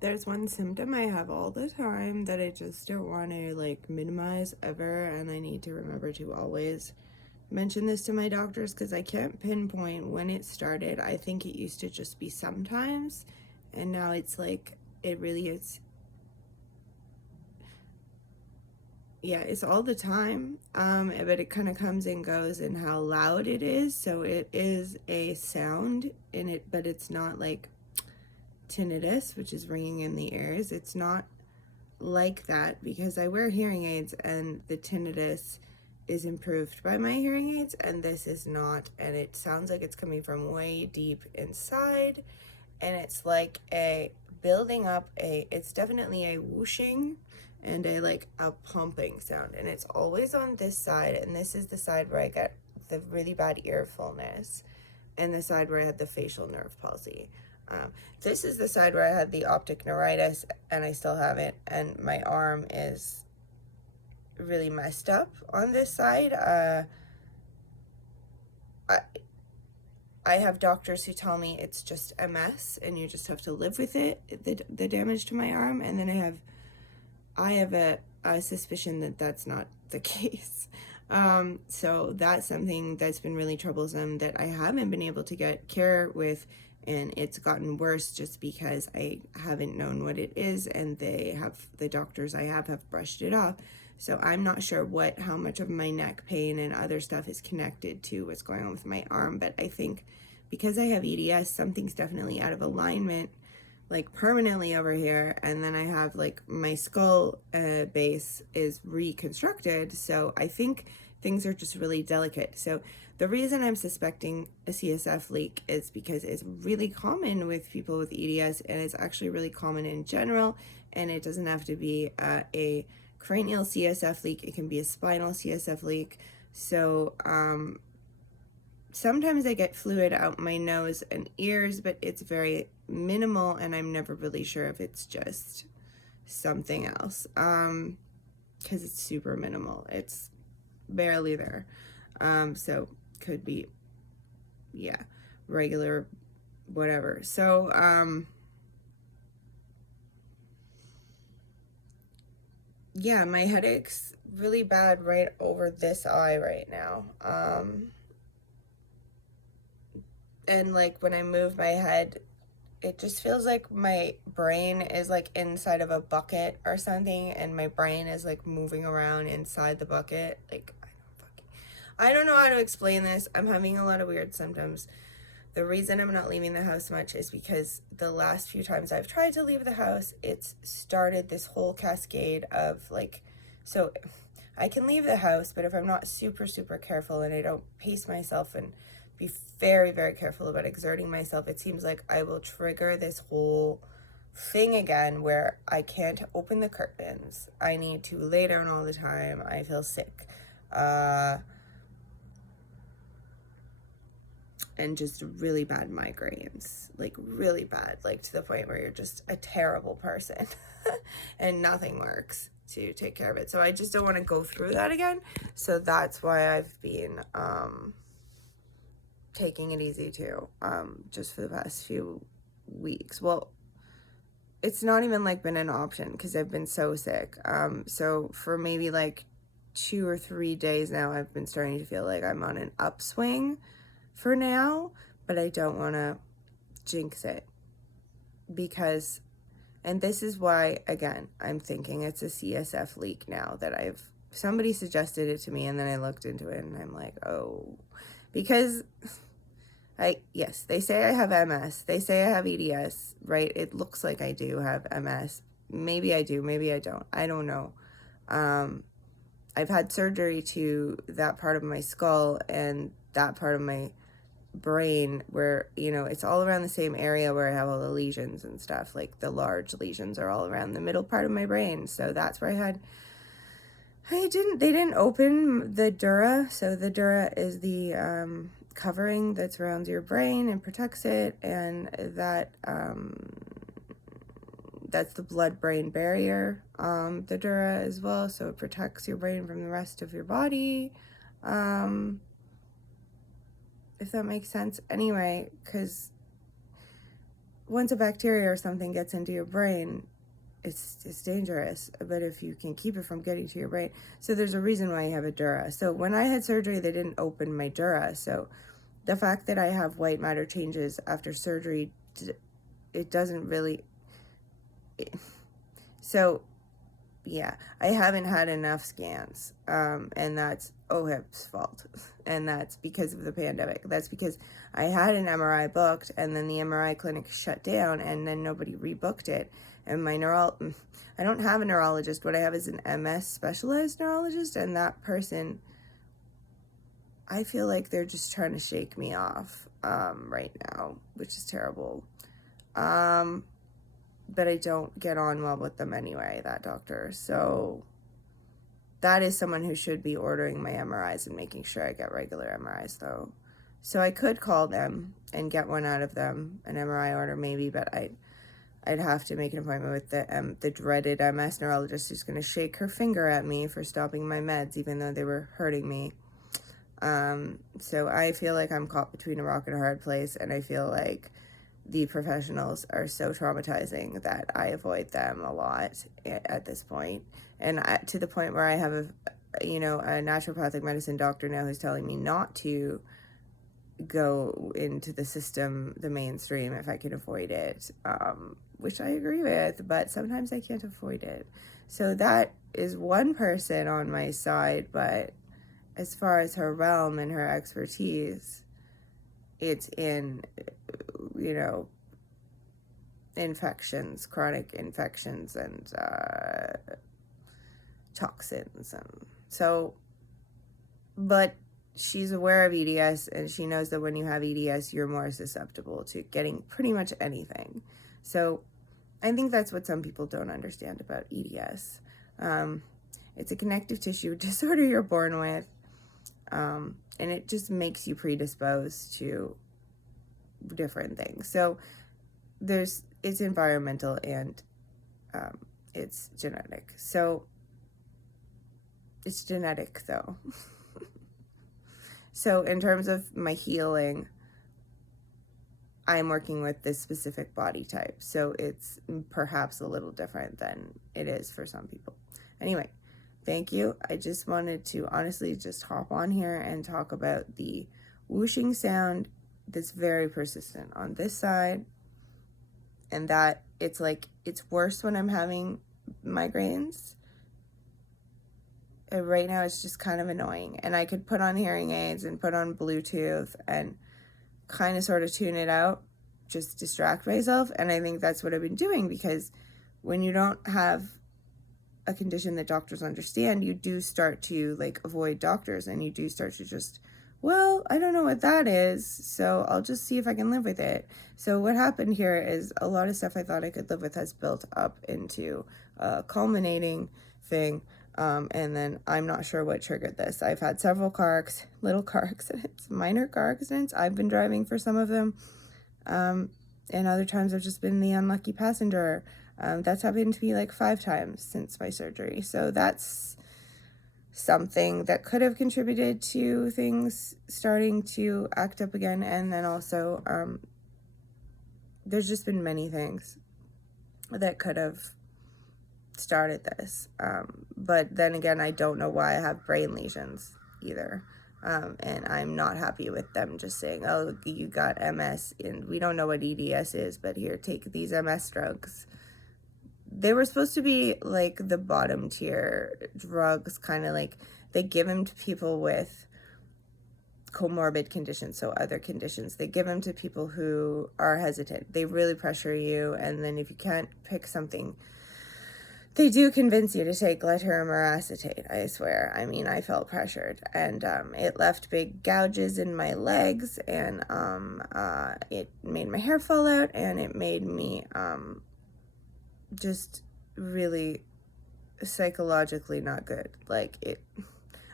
There's one symptom I have all the time that I just don't want to like minimize ever, and I need to remember to always mention this to my doctors because I can't pinpoint when it started. I think it used to just be sometimes, and now it's like it really is. Yeah, it's all the time, but it kind of comes and goes in how loud it is. So it is a sound in it, but it's not like tinnitus, which is ringing in the ears. It's not like that because I wear hearing aids and the tinnitus is improved by my hearing aids, and this is not. And it sounds like it's coming from way deep inside, and it's like a building up it's definitely a whooshing and a like a pumping sound, and it's always on this side, and this is the side where I get the really bad ear fullness and the side where I had the facial nerve palsy. This is the side where I had the optic neuritis and I still have it, and my arm is really messed up on this side. I have doctors who tell me it's just a mess and you just have to live with it, the damage to my arm, and then I have a suspicion that that's not the case. So that's something that's been really troublesome that I haven't been able to get care with, and it's gotten worse just because I haven't known what it is, and the doctors I have brushed it off. So I'm not sure how much of my neck pain and other stuff is connected to what's going on with my arm, but I think because I have EDS, something's definitely out of alignment, like permanently over here, and then I have like my skull base is reconstructed, so I think things are just really delicate. So the reason I'm suspecting a CSF leak is because it's really common with people with EDS, and it's actually really common in general, and it doesn't have to be a cranial CSF leak, it can be a spinal CSF leak. So sometimes I get fluid out my nose and ears, but it's very minimal, and I'm never really sure if it's just something else, because it's super minimal. It's barely there. So could be, yeah, regular, whatever. So, yeah, my headache's really bad right over this eye right now. And like when I move my head, it just feels like my brain is like inside of a bucket or something, and my brain is like moving around inside the bucket. Like, I don't know how to explain this. I'm having a lot of weird symptoms. The reason I'm not leaving the house much is because the last few times I've tried to leave the house, it's started this whole cascade of like, so I can leave the house, but if I'm not super, super careful and I don't pace myself and be very, very careful about exerting myself, it seems like I will trigger this whole thing again where I can't open the curtains. I need to lay down all the time. I feel sick. And just really bad migraines, like really bad, like to the point where you're just a terrible person and nothing works to take care of it. So I just don't want to go through that again. So that's why I've been taking it easy too, just for the past few weeks. Well, it's not even like been an option because I've been so sick. So for maybe like 2 or 3 days now, I've been starting to feel like I'm on an upswing for now, but I don't want to jinx it because, and this is why, again, I'm thinking it's a CSF leak now that somebody suggested it to me, and then I looked into it and I'm like, oh, because yes, they say I have MS, they say I have EDS, right? It looks like I do have MS. Maybe I do, maybe I don't know. I've had surgery to that part of my skull and that part of my brain where, it's all around the same area where I have all the lesions and stuff. Like the large lesions are all around the middle part of my brain. So that's where they didn't open the dura. So the dura is the covering that surrounds your brain and protects it. And that's the blood-brain barrier, the dura as well. So it protects your brain from the rest of your body. If that makes sense. Anyway, because once a bacteria or something gets into your brain, it's dangerous, but if you can keep it from getting to your brain. So there's a reason why you have a dura. So when I had surgery, they didn't open my dura. So the fact that I have white matter changes after surgery, it doesn't really... So yeah, I haven't had enough scans, and that's OHIP's fault, and that's because of the pandemic. That's because I had an MRI booked, and then the MRI clinic shut down, and then nobody rebooked it. And my I don't have a neurologist. What I have is an MS specialized neurologist, and that person, I feel like they're just trying to shake me off right now, which is terrible. But I don't get on well with them anyway, that doctor. So that is someone who should be ordering my MRIs and making sure I get regular MRIs, though. So I could call them and get one out of them, an MRI order maybe, but I'd have to make an appointment with the dreaded MS neurologist who's going to shake her finger at me for stopping my meds, even though they were hurting me. So I feel like I'm caught between a rock and a hard place, and I feel like the professionals are so traumatizing that I avoid them a lot at this point. And to the point where I have a naturopathic medicine doctor now who's telling me not to go into the system, the mainstream, if I can avoid it, which I agree with, but sometimes I can't avoid it. So that is one person on my side, but as far as her realm and her expertise, it's in, infections, chronic infections, and toxins. And so, but she's aware of EDS, and she knows that when you have EDS, you're more susceptible to getting pretty much anything. So I think that's what some people don't understand about EDS. It's a connective tissue disorder you're born with, and it just makes you predisposed to different things. So it's environmental and it's genetic. So it's genetic, though. So in terms of my healing, I'm working with this specific body type. So it's perhaps a little different than it is for some people. Anyway, thank you. I just wanted to honestly just hop on here and talk about the whooshing sound that's very persistent on this side, and that it's worse when I'm having migraines. And right now it's just kind of annoying, and I could put on hearing aids and put on Bluetooth and kind of sort of tune it out, just distract myself. And I think that's what I've been doing, because when you don't have a condition that doctors understand, you do start to avoid doctors, and you do start to just, well, I don't know what that is, so I'll just see if I can live with it. So what happened here is a lot of stuff I thought I could live with has built up into a culminating thing, and then I'm not sure what triggered this. I've had several little car accidents, minor car accidents. I've been driving for some of them, and other times I've just been the unlucky passenger. That's happened to me 5 times since my surgery. So that's something that could have contributed to things starting to act up again. And then also, there's just been many things that could have started this. But then again, I don't know why I have brain lesions either. And I'm not happy with them just saying, oh, you got MS, and we don't know what EDS is, but here, take these MS drugs. They were supposed to be the bottom tier drugs, kind of they give them to people with comorbid conditions, so other conditions. They give them to people who are hesitant. They really pressure you, and then if you can't pick something, they do convince you to take glutarin or acetate, I swear. I mean, I felt pressured, and it left big gouges in my legs, and it made my hair fall out, and it made me just really psychologically not good.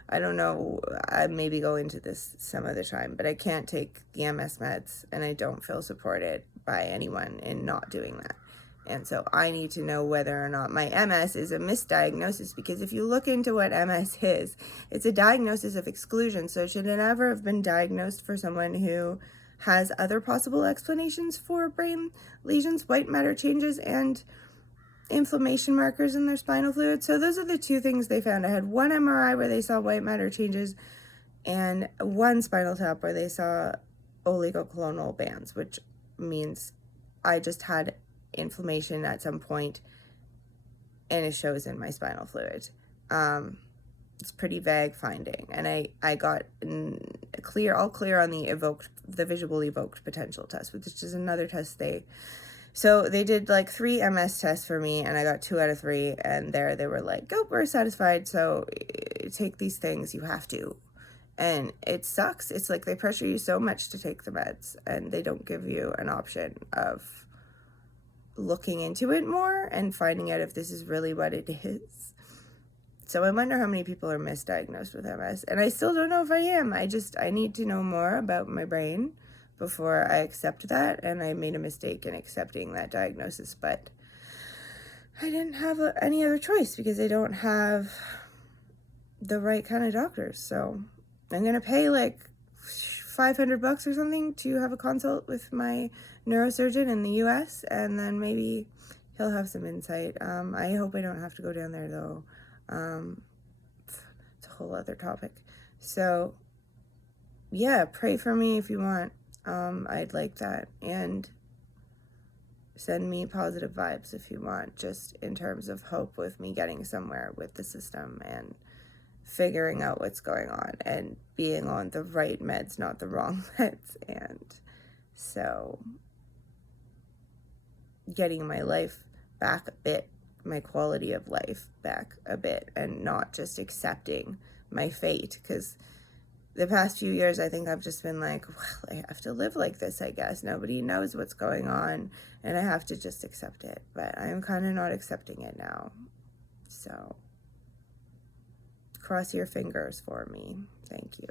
I don't know, I maybe go into this some other time, but I can't take the MS meds, and I don't feel supported by anyone in not doing that. And so I need to know whether or not my MS is a misdiagnosis, because if you look into what MS is, it's a diagnosis of exclusion. So should it ever have been diagnosed for someone who has other possible explanations for brain lesions, white matter changes, and inflammation markers in their spinal fluid. So those are the two things they found. I had one MRI where they saw white matter changes and one spinal tap where they saw oligoclonal bands, which means I just had inflammation at some point and it shows in my spinal fluid. It's pretty vague finding, and I got all clear on the visual evoked potential test, which is another test so they did like 3 MS tests for me, and I got 2 out of 3, and there they were like, "Oh, we're satisfied, so take these things, you have to." And it sucks. It's like they pressure you so much to take the meds, and they don't give you an option of looking into it more and finding out if this is really what it is. So I wonder how many people are misdiagnosed with MS, and I still don't know if I am. I need to know more about my brain before I accept that, and I made a mistake in accepting that diagnosis, but I didn't have any other choice because I don't have the right kind of doctors. So I'm gonna pay like $500 or something to have a consult with my neurosurgeon in the US, and then maybe he'll have some insight. I hope I don't have to go down there though. It's a whole other topic. So yeah, pray for me if you want. I'd like that, and send me positive vibes if you want, just in terms of hope with me getting somewhere with the system and figuring out what's going on and being on the right meds, not the wrong meds, and so getting my life back a bit, my quality of life back a bit, and not just accepting my fate, because the past few years, I think I've just been like, well, I have to live like this, I guess. Nobody knows what's going on, and I have to just accept it. But I'm kind of not accepting it now. So, cross your fingers for me. Thank you.